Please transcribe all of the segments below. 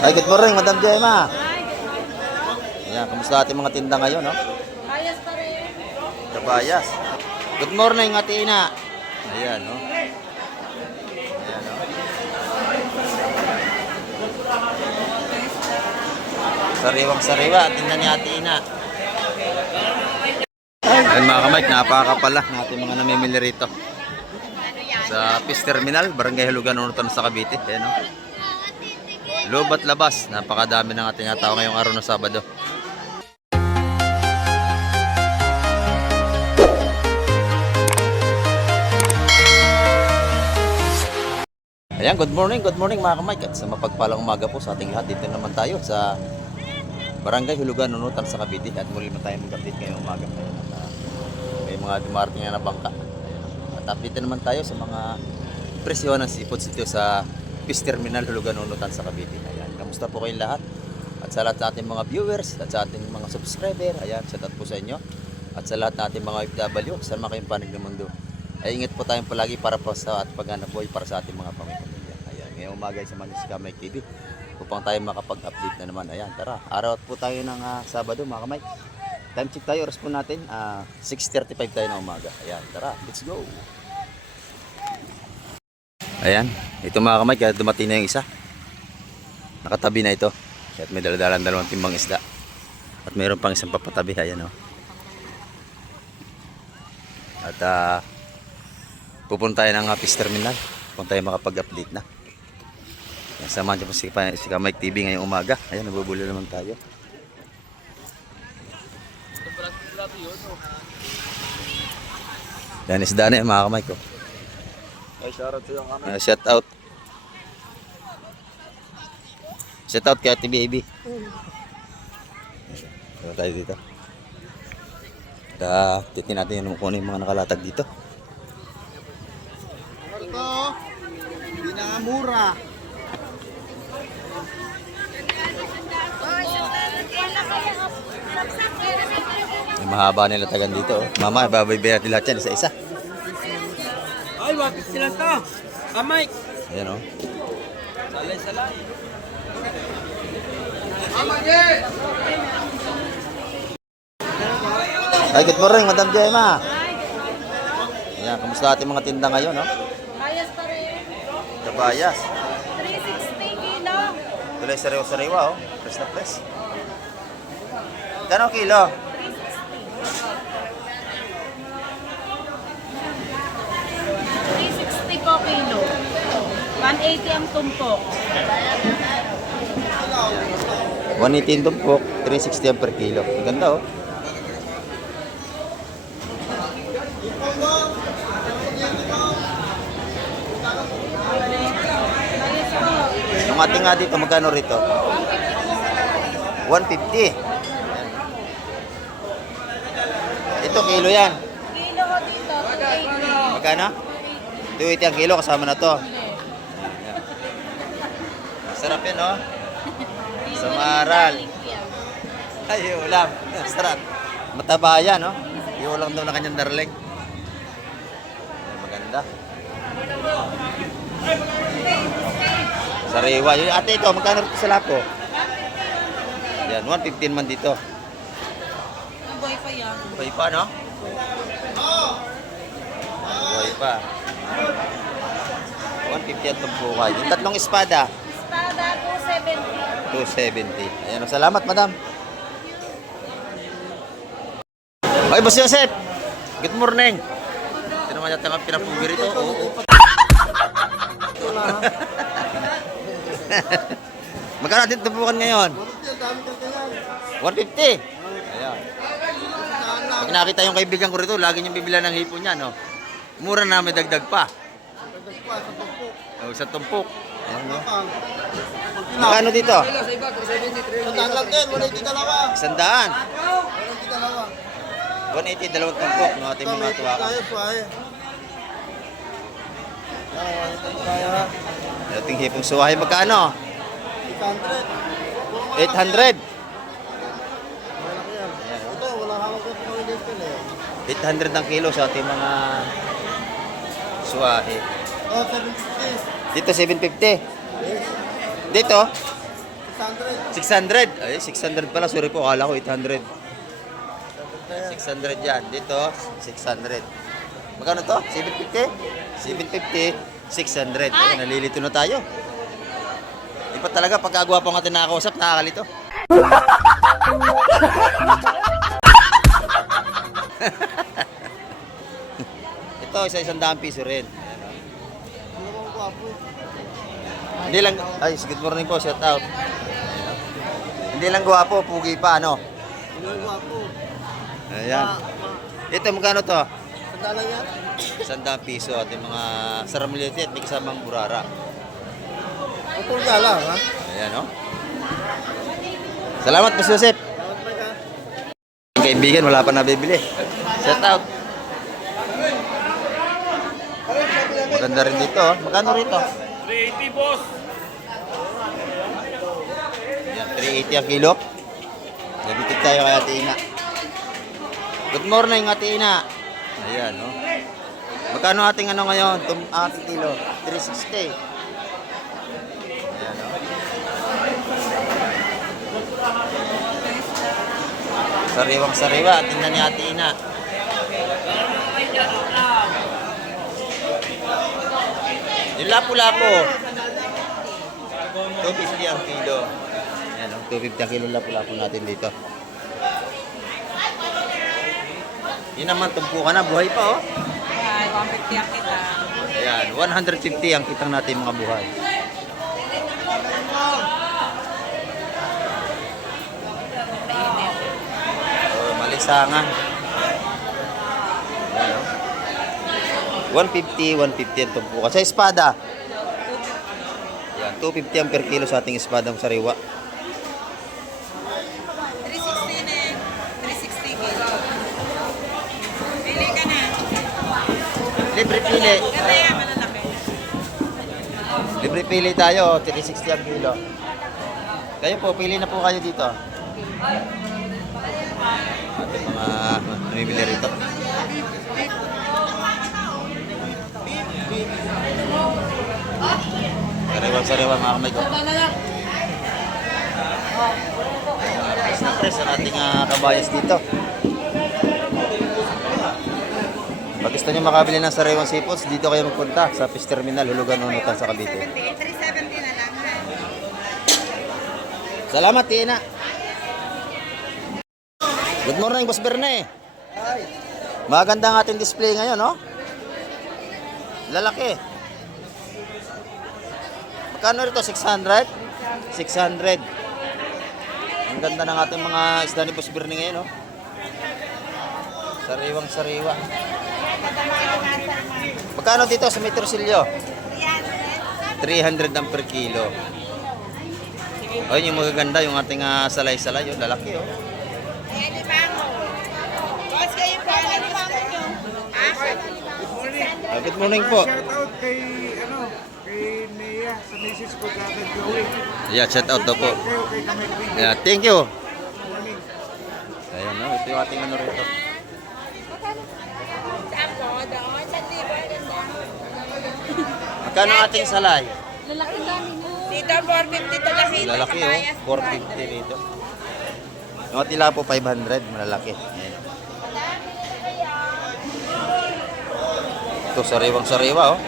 Ay, good morning, Madam Gemma. Ayan, kamusta ating mga tinda ngayon, no? Bayas pa rin. Kabayas. Good morning, Ate Ina. Ayan, no? Ayan, no? Sariwang-sariwa, tinda ni Ate Ina. Ayan mga kamay, napakapala ng ating mga namimili rito. Sa Peace Terminal, Barangay Hulugan, Unutan sa Cavite. Ayan, no? Loob at labas, napakadami ng ating tao ngayong araw ng Sabado. Ayan, good morning mga kamay. At sa mapagpalang umaga po sa ating lahat, dito naman tayo sa Barangay Hulugan, Unutan sa Cavite. At muli na tayo mag-update ngayong umaga. Ayan, at, may mga dumarating na bangka. Ayan, at update naman tayo sa mga presyo ng seafoods dito sa Peace Terminal, Hulugan, Unutan sa Cavite. Ayan, kamusta po kayong lahat? At sa lahat ng ating mga viewers, at sa ating mga subscriber, ayan, shout out po sa inyo. At sa lahat ng ating mga OFW, saan man kayong panig ng mundo, ay ingat po tayong palagi para po sa at paghanap buhay para sa ating mga pamilya. Ayan, ngayong umaga sa Manis Kamay TV upang tayo makapag-update na naman. Ayan, tara, araw po tayo ng Sabado mga kamay. Time check tayo, oras po natin, 6:35 tayo ng umaga. Ayan, tara, let's go! Ayan, ito mga kamay, kaya dumating na yung isa. Nakatabi na ito. At may daladalang dalawang timbang isda. At mayroon pang isang papatabi. Ayan, o. At pupunta tayo ng Peace Terminal. Pupunta tayo makapag-update na. Ayan, samahan niyo po si Kamay TV ngayong umaga. Ayan, nabubulo naman tayo. Yan, isda na mga kamay ko. Ay, Shout out. Shout out kay Ate Baby. Ito tayo dito. Titin natin yung kung ano yung mga nakalatag dito. ito, hindi na mura. May mahaba nila tagan dito. Oh. Mama, ibabaybay natin lahat yan isa-isa. Ay, wakit sila to. Amay. Ayan, o. Salay-salay. Ay, good morning, Madam Gemma. Ayan, kamusta ating mga tinda ngayon, no? Bayas pa rin. Kabayas. 360 kilo. Tulay sariwa-sariwa, oh. Press na press. Gano'ng kilo? 360 po kilo. 180 ang tumpok. 118 tumpok, 360 per kilo. Ang ganda, oh. Yung ating nga dito, magkano rito? 150. Ito, kilo yan. Kilo ko dito, 280. Magkano? 280 ang kilo, kasama na to. Sarap yan, oh. Sa maral. Ay, ulam. Sarap. Mataba yan, no? Yung ulam daw na kanyang darling. Ay, maganda. Sariwa. Yung ate ito, magkano rito sa lapo? Yan, 115 man dito. Ang boy pa yan. Buhay pa, no? Buhay pa. 150 at tumpukan. Yung tatlong espada. Espada, 270. 270. Ayan, salamat, madam. Okay, Boss Joseph. Good morning. Ito naman yata ang pinapugi rito. Oo. Magkano natin tumpukan ngayon? 150. Ayan. Pag nakita yung kaibigan ko rito, lagi niyang bibilan ng hipon niya, no? Mura na, may dagdag pa. Oh, sa tumpok. Ayan, no? Magkano dito? Sandaan lang din, 180 dalawa. 100. 180, dalawang tumpok ng ating mga tuwaka. Ating hipong suwahe, magkano? 800. 800 ang kilo sa ating mga suwahe. Oh, 750. Dito 750. Dito, 600. 600. Ay, 600 pala. Sorry po, akala ko 800. 600 yan. Dito, 600. Magkano to? 750? 750, 600. Ay, nalilito na tayo. Di pa talaga, pagkagawa po nga tinakausap, nakakalito. Ito, isa-100 piso rin. Ano bang gwapo? Hindi lang, ay, good morning po, shout out. Hindi lang gwapo, pugi pa, ano? Ano bang gwapo? Ayan. Ito, magkano to? Sandala yan? 100 piso at yung mga saramulete at may kasamang burara. Putol ka lang, ha? Ayan, no? Salamat, Mas Joseph. Salamat pa ka. Kaibigan, wala pa nabibili. Shout out. Maganda rin dito, oh. Magkano rito? 380, boss. Ayan, 380 ang kilo. Nabitig tayo kay Ate Ina. Good morning, Ate Ina. Ayan, no? Magkano ating ano ngayon? Ating kilo? 360. Ayan, no? Sariwang sariwa. Tingnan ni Ate Ina. Yung lapu-lapu. 250 ang kilo. Ayan, no? 250 ang kilo lapu-lapu natin dito. Yun naman, tumpukan na. Buhay pa, oh. Ay, 150 ang kita. Ayan, 150 ang kitang natin mga buhay. Oh, malisangan. Ayan, oh. 150 ang tumpukan. Sa espada. Ayan, 250 ang per kilo sa ating espadang sariwa. 360 na eh. 360 kilo. Pili ka na. Libre pili. Ganda yan, malalaki. Libre pili tayo, 360 ang kilo. Kayo po, pili na po kayo dito. Ating mga namimili rito. Sariwa mga kamay ko. Press na press ang ating kabayas dito. Pag gusto nyo makabili ng sariwang seafoods, dito kayo magpunta sa Fish Terminal, Hulugan, Unutan sa Cavite. 370 na lang. Ha? Salamat, Tina. Good morning, Boss Berne. Ay, Maganda ang ating display ngayon, no? Lalaki. Magkano rito? 600? 600. Ang ganda ng ating mga isda ni Boss Berne ngayon, no? Sariwang sariwa. Magkano dito sa Metro Silio? 300 ang per kilo. Ayun yung magaganda, yung ating salay-salay, yung lalaki, oh. Ayan, limango. Boss, kayo po. Limango nyo. Good morning po. Shout out kay kay Nea sa misis ko Tatay Joey. Yeah, shout out daw po. Kayo kay Kamay Queen. Yeah, thank you. Ayan, no? Ito yung ating ano rito. Magkano ating salay? Lalaki dami na. Dito, 450 to laki. Lalaki, oh. 450 rito. Yung tilapo, 500. Malalaki. Ayan. Ito, sariwang sariwa, oh.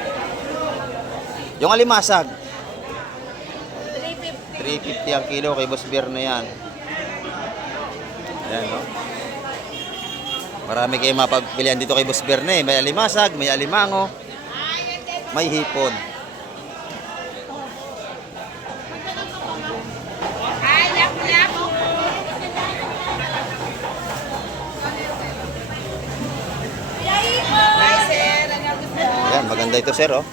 Yung alimasag. 350 ang kilo kay Boss Beer na yan. Ayan, no? Marami kayong mapagpilian dito kay Boss Beer na eh. May alimasag, may alimango, may hipon. Ay, yaku-yaku. Ay, sir. Ano gusto? Ayan, maganda ito, sir, oh.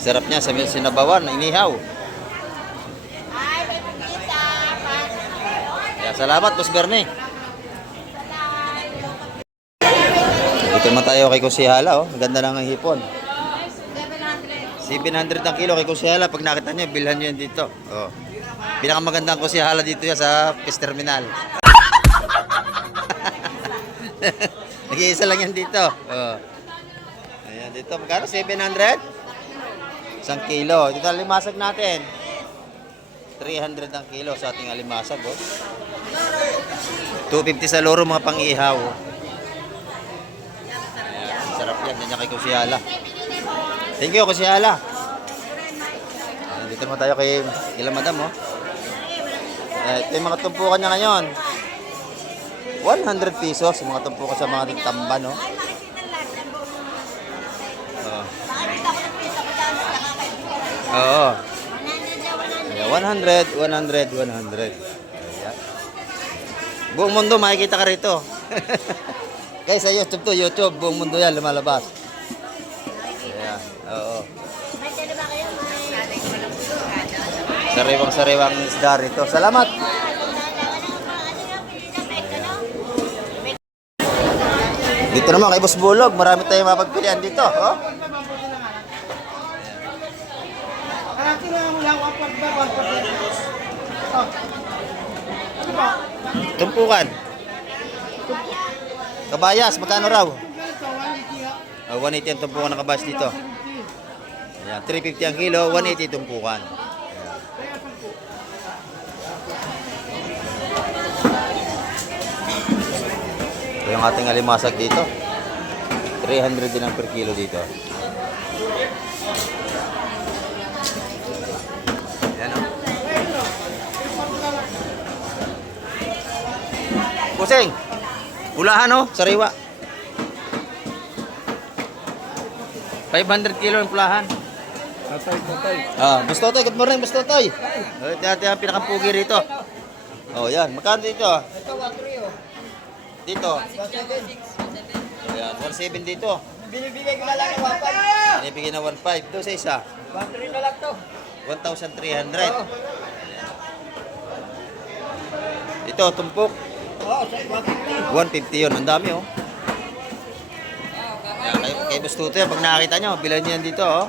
Sarap niya sa sinabawan, inihaw. Ay, may pagkita. Kaya salamat, Boss Berne. Dito naman tayo kay Kusihala, oh. Maganda lang ang hipon. 700 ang kilo kay Kusihala. Pag nakita niyo, bilhan niyo yan dito. Oh. Pinakamagandang Kusihala dito yan sa Fish Terminal. Nag-iisa lang yan dito. Oh. Ayan, dito. Magkano? 700? 1 kilo. Dito ang limasag natin. 300 ang kilo sa ating alimasag, oh. 250 sa loro, mga pang-ihaw. Oh. Ayan, sarap yan. Yan kay Kusiala. Thank you, Kusiala. Ayan, dito naman tayo kay kila Madam, oh. Ito yung mga tumpukan niya ngayon. 100 pesos, yung mga tumpukan sa mga tamban, no? Oo. 100, 100, 100. Ayan. Buong mundo makikita ka rito. Kaya sa YouTube to, YouTube, buong mundo yan lumalabas. Ayan. Oo. Sariwang isda rito. Salamat. Dito naman kay Boss Bulog, marami tayong mapagpilian dito. Oh. Tumpukan. Kabayas, magkano raw? 180 ang tumpukan ng kabayas dito. Ayan, 350 ang kilo, 180 tumpukan. Ito yung ating alimasag dito. 300 din ang per kilo dito. Ayan, oh. Kusing, ulahan, oh, sariwa. 500 kilo yung pulahan. Tatay. Boss Totoy, good morning, Boss Totoy. Ito ang pinakapugi rito. Oh, yan. Magkano dito? Ito, 1-3 oh. Dito. Ayan, 1.7 dito. Binibigay ko na lang ng 1-5. Binibigyan na 1.5. Doon sa isa. 1-3 na lang to. 1,300. Ito, tumpok. Oo, 150. 150 yun. Ang dami, oh. Ayan, kay Boss Totoy, pag nakakita nyo, bilhin nyo yan dito, oh.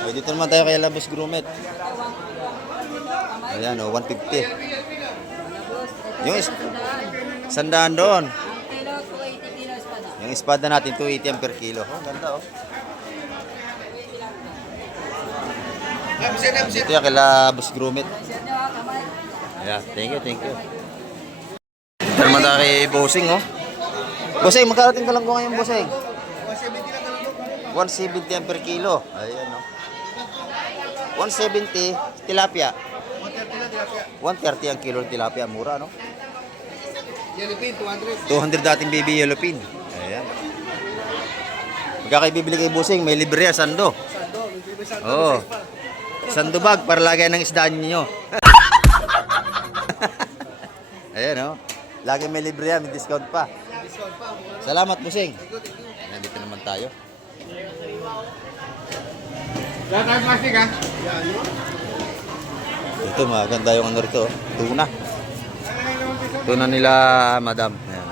Okay, dito naman tayo kay Labos Grumet. Ayan, oh, 150. Yung sandaan doon. Yung espada natin, 280 ang per kilo. Oh, ganda, oh. Ito yung kay Labos Grumet. Ayan, thank you, thank you. Dito naman tayo kay Bossing, oh. Bossing, magkarating ka lang ko ngayon, Bossing. 170 ang per kilo. Ayan, oh. 170 tilapia. 130 ang kilo ng tilapia. Mura, no? Yellowfin, 200. 200 dating baby yellowfin. Ayan. Pagka kayo bibili kay Busing, may libre yan, sando. Oo. Sando bag para lagyan ng isdaan ninyo. Ayan, no? Lagi may libre yan, may discount pa. Salamat, Busing. Nandito naman tayo. Lahat tayo plastic ha? Ito, maganda yung ano rito. Tuna. Tuna nila, madam. Ayan.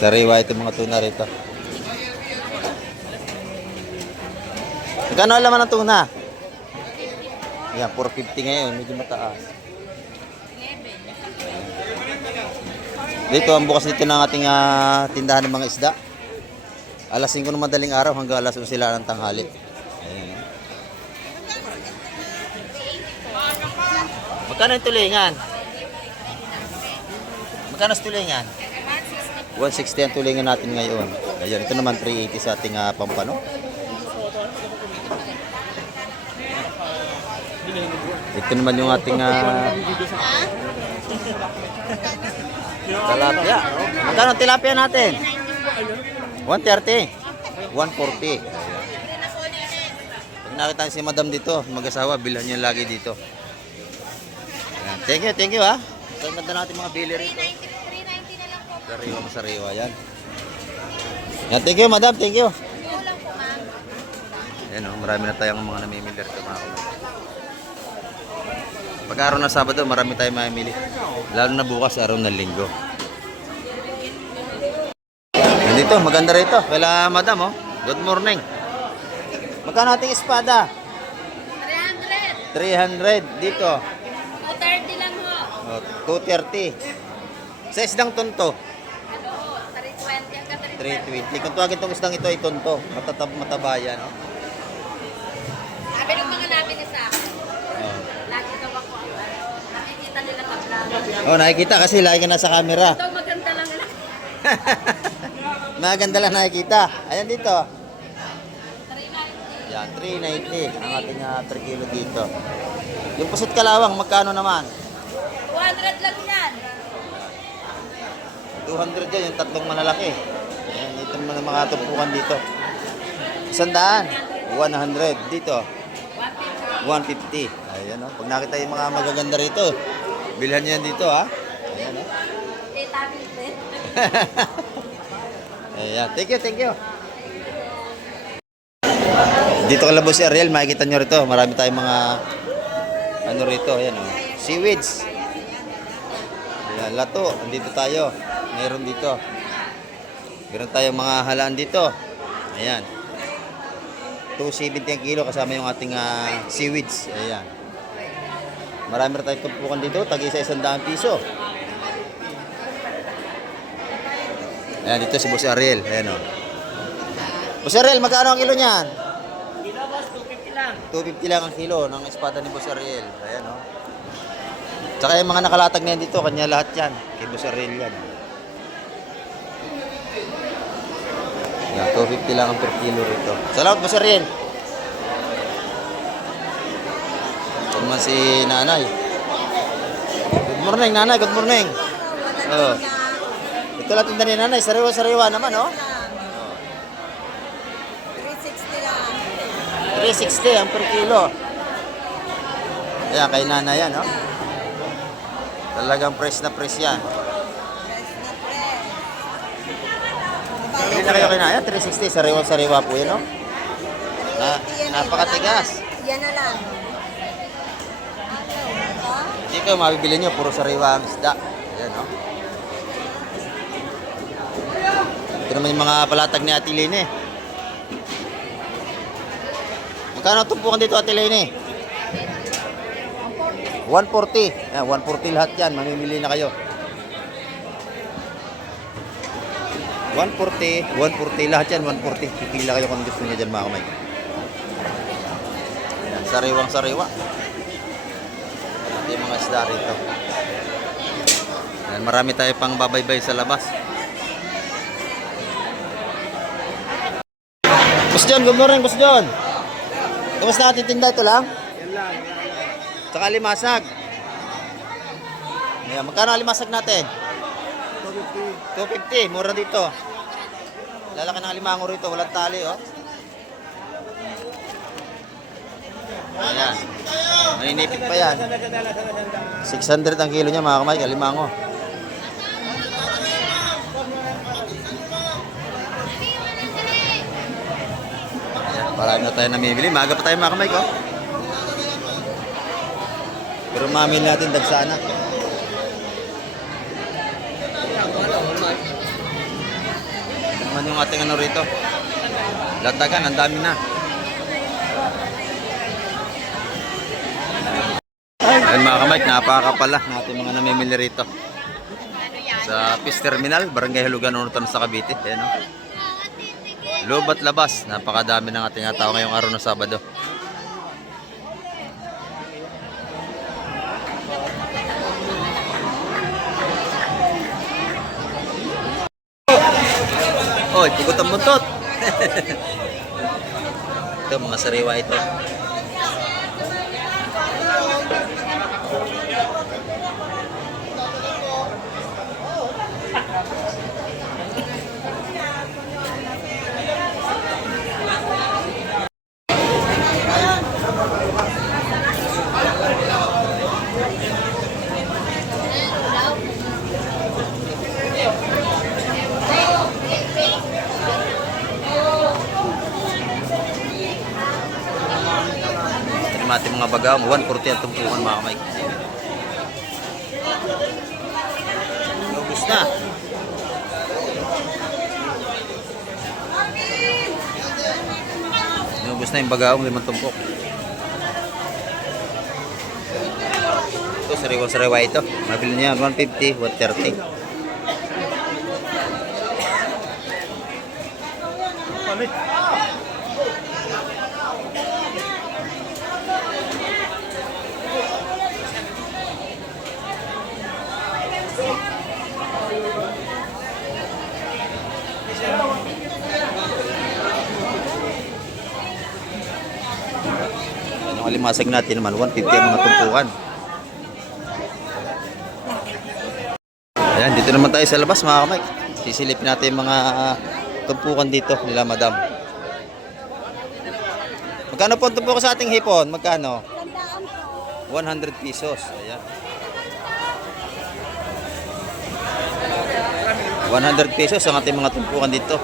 Sariwa ito mga tuna rito. Magkano laman ng tuna? Yan, 450 ngayon. Medyo mataas. Dito, ang bukas dito ng ating tindahan ng mga isda. Alas 5 ng madaling araw hanggang alas 11 sila ng tanghali. Ayan. Magkano yung tulingan? Magkano sa tulingan? 160 ang tulingan natin ngayon. Ayan, ito naman 380 sa ating pampano. Ito naman yung ating tilapia. Magkano ang tilapia natin? 130. 140. Pag nakita si madam dito, mag-asawa, bilhan niya lagi dito. Ayan. Thank you ha. So, ganda natin mga bili rito. 390 na lang po. Sariwa masariwa yan. Yan, thank you madam, thank you. Kulang po, ma'am. Ayan o, marami na tayong mga namimili rito mga kumain. Pag araw na Sabado, marami tayong mamimili. Lalo na bukas, araw ng Linggo. Nandito, maganda rito. Kaya madam, oh. Good morning. Magkano ating espada? 300. 300 dito. Oh, 230. Sa isdang tonto, Ano, 320 hanggang 320. Kung tawagin itong isdang ito ay tonto, mataba yan. Oh. Sabi ng mga nabili sa akin, Oh. lagi daw ako ang nakikita nila sa vlog. Oh, nakikita kasi lagi ka nasa camera. Ito maganda lang nila. Maganda lang nakikita. Ayan dito. 390. Yan, 390 ang ating 3 kilo dito. Yung pusit kalawang, magkano naman? 200 lang yan. 200 yan, yung tatlong malalaki. Ayan, ito naman ang mga tumpukan dito. 100, 100 dito. 150. Ayan, oh. Pag nakita yung mga magaganda rito, bilhan nyo yan dito, ha? Ayan, oh. Eh, tabi din. Ayan, thank you, thank you. Dito kalabos si Ariel, makikita nyo rito. Marami tayong mga ano rito, ayan, oh. Seaweeds. Ayan, lato, andito tayo. Meron dito. Meron tayong mga halaan dito. Ayan. 270 ang kilo kasama yung ating seaweeds. Ayan. Marami rin tayong tumpukan dito. Tag-isa 100 piso. Ayan, dito si Boss Ariel. Ayan, oh. Boss Ariel, magkano ang kilo niyan? Kilo boss, 250 lang. 250 lang ang kilo ng espada ni Boss Ariel. Ayan, oh. Tsaka yung mga nakalatag na yan dito, kanya lahat yan. Kay Boss Ariel yan. Yan, 250 lang ang per kilo rito. Salamat, Boss Ariel. Ito naman si Nanay. Good morning, Nanay. Good morning. Oh. Ito lang tinda ni Nanay. Sariwa-sariwa naman, oh. 360 lang. 360 ang per kilo. Ayan, kay Nanay yan, oh. Talagang fresh na fresh yan. Hindi na kayo kinaya, 360, sariwa-sariwa po yan, no? Napakatigas. Yan na lang. Hindi kayo mabibili nyo, puro sariwa ang isda. Ayan, no? Ito naman yung mga palatag ni Ate Lene. Magkano tumpukan dito, Ate Lene? 140. Ayan, 140 lahat yan, mamimili na kayo. 140, 140 lahat yan, 140. Pipila kayo kung gusto niya dyan, mga kamay. Ayan, sariwang-sariwa. Ito yung mga isda rito. Ayan, marami tayo pang babaybay sa labas. Boss John, good morning, Boss John. Kamusta natin tinda ito lang? Yan lang. Tsaka limasag. Ayan, magkano ang limasag natin? 250, mura dito. Lalaki ng limango rito, walang tali, oh. Ayan. Maninipit pa yan. 600 ang kilo niya, mga kamay, kalimango. Ayan, marami na tayo namimili. Maaga pa tayo, mga kamay, ko. Pero mamili natin dagsana. Naman yung ating ano rito. Latagan, ang dami na. Ayun mga kamay, napakapala ng ating mga namimili rito. Sa Fish Terminal, Barangay Hulugan, Unutan sa Cavite. Ayan, oh. Loob at labas, napakadami ng ating tao ngayong araw ng Sabado. Oy, pugot ang buntot. Ito, mga sariwa ito. Ating mga bagawang 140 ang tumpukan, mga kamay. Lubos na. Lubos na yung bagawang 5 tumpok. Ito, sariwa ito. Mabili niya, 150, 130. Yung alimasag natin naman, 150 ang mga tumpukan. Ayan, dito naman tayo sa labas mga kamay. Sisilipin natin yung mga tumpukan dito nila madam. Magkano po ang tumpukan sa ating hipon? Magkano? 100 pesos. Ayan. 100 pesos ang ating mga tumpukan dito.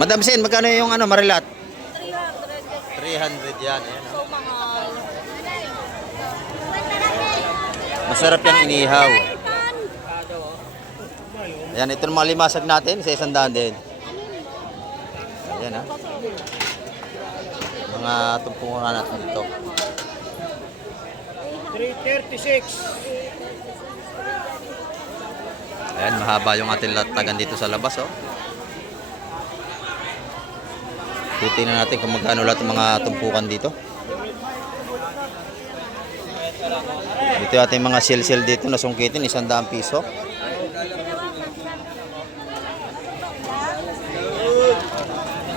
Madam Sen, magkano yung marilat? 300 yan. Ayan, oh. Masarap yung inihaw. Ayan, ito mga limasag natin sa 100 din. Ayan, ha. Mga tumpungan natin dito. 336. Ayan, mahaba yung ating latagan dito sa labas, oh. Titingnan natin kung magkano lahat ng mga tumpukan dito. Ito yung ating mga sale dito na sungkitin, 100 piso.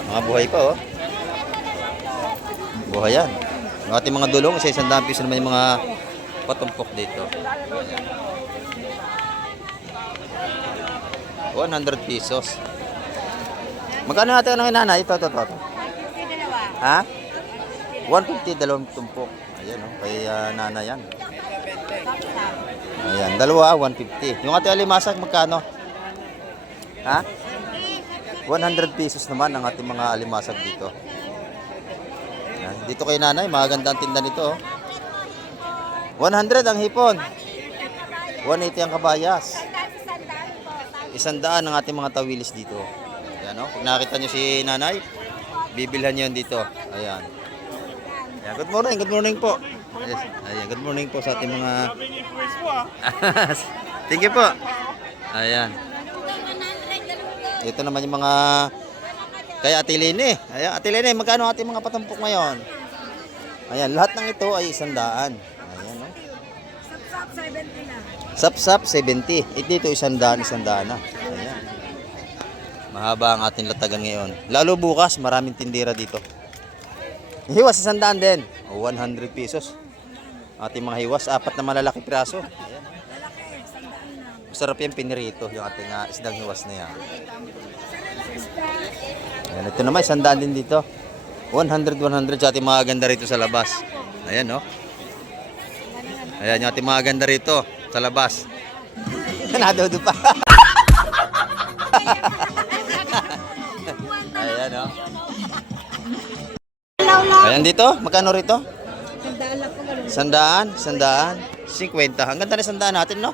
Mga buhay pa, oh. Buhay yan. Yung ating mga dulong, 100 piso naman yung mga patumpok dito. 100 pesos. Magkano natin ang inana? Ito. Ha? 150, dalawang tumpok. Ayan, oh. Kay nana yan. Ayan, dalawa, 150. Yung ating alimasag, magkano? Ha? 100 pesos naman ang ating mga alimasag dito. Ayan. Dito kay nanay, maganda ang tinda nito, oh. 100 ang hipon. 180 ang kabayas. 100 ang ating mga tawilis dito. Ayan, oh. Pag nakita nyo si nanay, bibilhan nyo yan dito. Ayan. Ayan. Good morning po. Yes. Ayan, good morning po sa ating mga... Thank you po. Ayan. Ito naman yung mga... Kaya Ate Lene. Ayan, Ate Lene, magkano ating mga patumpok ngayon? Ayan, lahat ng ito ay 100. Ayan, no? Sapsap 70. Ito 100 na. Ayan. Mahaba ang ating latagan ngayon. Lalo bukas, maraming tindera dito. Hiwas 100 din. O 100 pesos. Ating mga hiwas, 4 na malalaki piraso. Ayan. Masarap yung pinirito, yung ating isdang hiwas na yan. Ayan, ito naman, 100 din dito. 100 sa ating mga ganda rito sa labas. Ayan, no? Ayan, yung ating mga ganda rito sa labas. Nadodo pa. Ayan, no? Ayan dito, magkano rito? 100, 50. Ang ganda na 100 natin, no?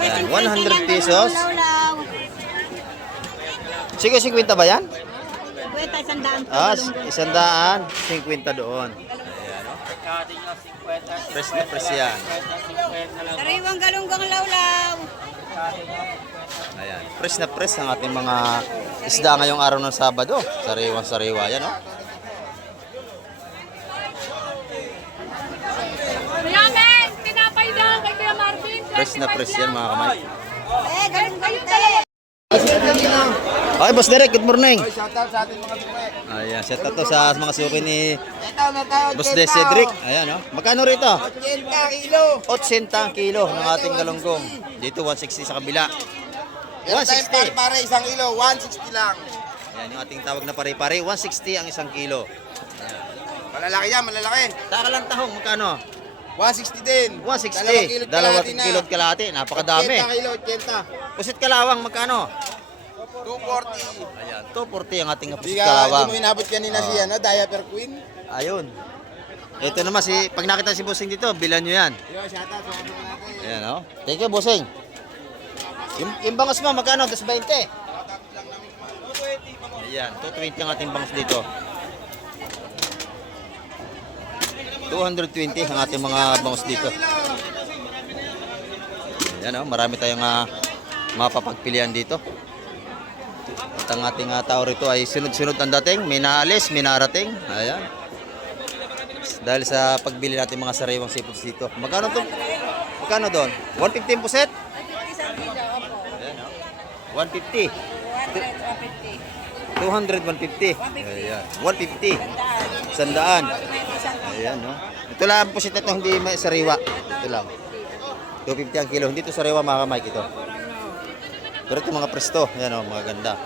Ayan, 100 pesos. Sige, 50 ba yan? 100. Ah, 150 doon. Ayan, no? Press na press yan. Sariwang galunggong lawlaw. Ayan, press na press ang ating mga isda ngayong araw ng Sabado. Sariwang sariwa yan, no? Mayaman! Tinapay daw kay Kuya Marvin. Press na press yan, mga kamay. Galunggong tayo. Okay, Boss Derek, good morning. Shoutout sa ating mga sume. Ayan, shout out to sa mga suki ni Ito na tayo. Boss De Cedric. Ayan, no? Magkano rito? 80 kilo. 80 ang kilo ng ating galunggong. Dito 160 sa kabila. Meron tayong 160. pare isang kilo. 160 lang. Ayan, yung ating tawag na pare-pare. 160 ang isang kilo. Malalaki yan, malalaki. Takalang tahong, magkano? 160 din. 160. Dalawang kilod kalahati. Napakadami. 80 kilo, 80. Pusit kalawang, magkano? 240. Ayan, 240 ang ating Di pusit ka, kalawang. di mo inabot kanina si Diaper Queen. Ayun. Ito naman, pag nakita si Bossing dito, bilan nyo yan. Yo, shoutout sa mga natin. Ayan, oh. Thank you, Bossing. Yung bangos mo, magkano? 220. Ayan, 220 ang ating bangos dito. 220 ang ating mga bangus dito. Ayan, marami tayong mapapagpilian dito. At ang ating tao rito ay sunod-sunod ang dating. May naalis, may narating. Ayan. Dahil sa pagbili natin mga sariwang seafoods dito. Magkano to? Magkano doon? 150 po set? Ayan, 150. 200, 150. Ayan. 150. Sandaan. Ayan, no? Ito lang po set ito, hindi may sariwa. Ito lang. 250 ang kilo. Hindi ito sariwa, mga Mike, ito. Pero ito mga presto. Ayan, mga ganda.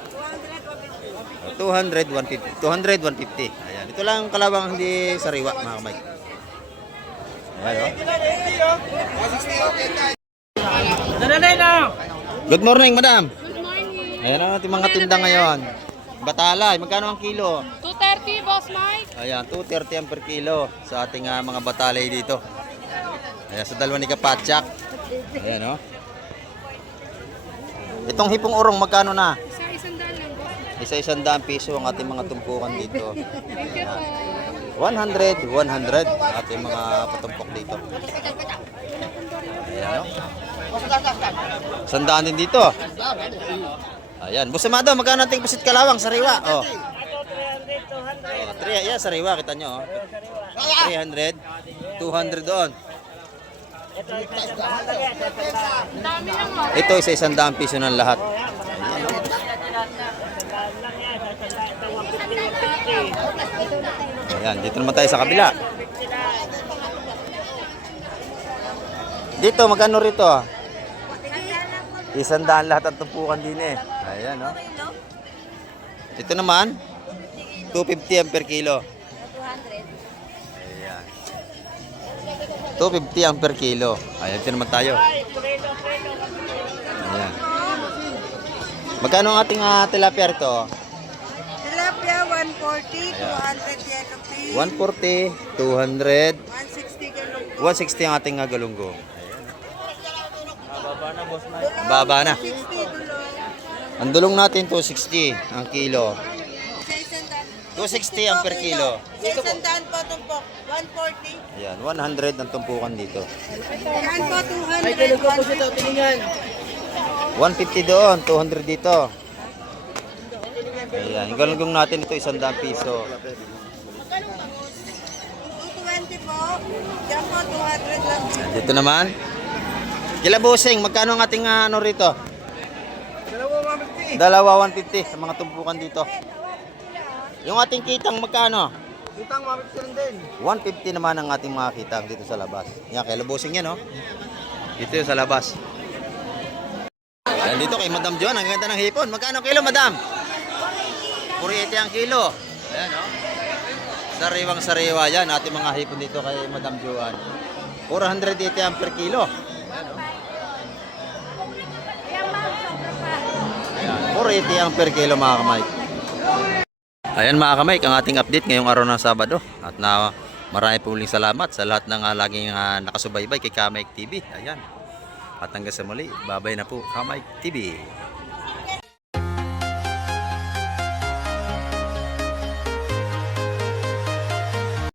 200, 150. 200, 150. Ayan. Ito lang kalawang hindi sariwa, mga Mike. Ayan, Good morning, madam. Good morning. Ayan ang ating mga tinda ngayon. Batalay, magkano ang kilo? 230, Boss Mike. Ayan, 230 ang per kilo sa ating mga batalay dito. Ayan, sa dalawa ni Kapatsak. Ayan, Itong hipong urong, magkano na? Sa isang daan lang, Boss. Isa-100 piso ang ating mga tumpukan dito. Thank you po. 100, 100 ang ating mga patumpok dito. Ayan, Sandaan din dito. Ayan, busamado, magkano ating pusit kalawang, sariwa? Oh. 300, yeah, sariwa, kita nyo. 300, 200 doon. Dami lang, oh. Ito, isa-100 piso ng lahat. Ayan, dito naman tayo sa kabila. Dito, magkano rito? 100 lahat ang tumpukan din eh. Ayan, Ito naman, 250 ang per kilo. 250 ang per kilo. Ayan, ito naman tayo. Ayan. Magkano ang ating tilapia rito? Tilapia, 140, 200 yellow pea, 140, 200, 160 galong. 160 ang ating galunggo. Baba na. 60 dulong. Ang dulong natin 260 ang kilo. Sa isang daan. 260 ang per kilo. Sa isang daan po tumpok, 140. Ayan, 100 ang tumpukan dito. Yan po, 200. 150 doon, 200 dito. Ayan, yung galunggong natin ito 100 piso. 220 po. Yan po, 200 lang. Dito naman. Kilabusing, magkano ang ating rito? Dalawa 150 sa mga tumpukan dito. Yung ating kitang magkano? Kitang 150 din. 150 naman ang ating mga kitang dito sa labas. Yan, kilabusing yan, Dito yung sa labas. Yan dito kay Madam Joan, ang ganda ng hipon. Magkano kilo, Madam? 480 ang kilo. Ayan, Sariwang sariwa yan, ating mga hipon dito kay Madam Joan. 480 ang per kilo. Ayan, 480 ang per kilo, mga kamay. Ayan, mga kamay, ang ating update ngayong araw ng Sabado. At marami po uling salamat sa lahat ng laging nakasubaybay kay Kamaik TV. Ayan. At hanggang sa muli, babay na po, Kamaik TV.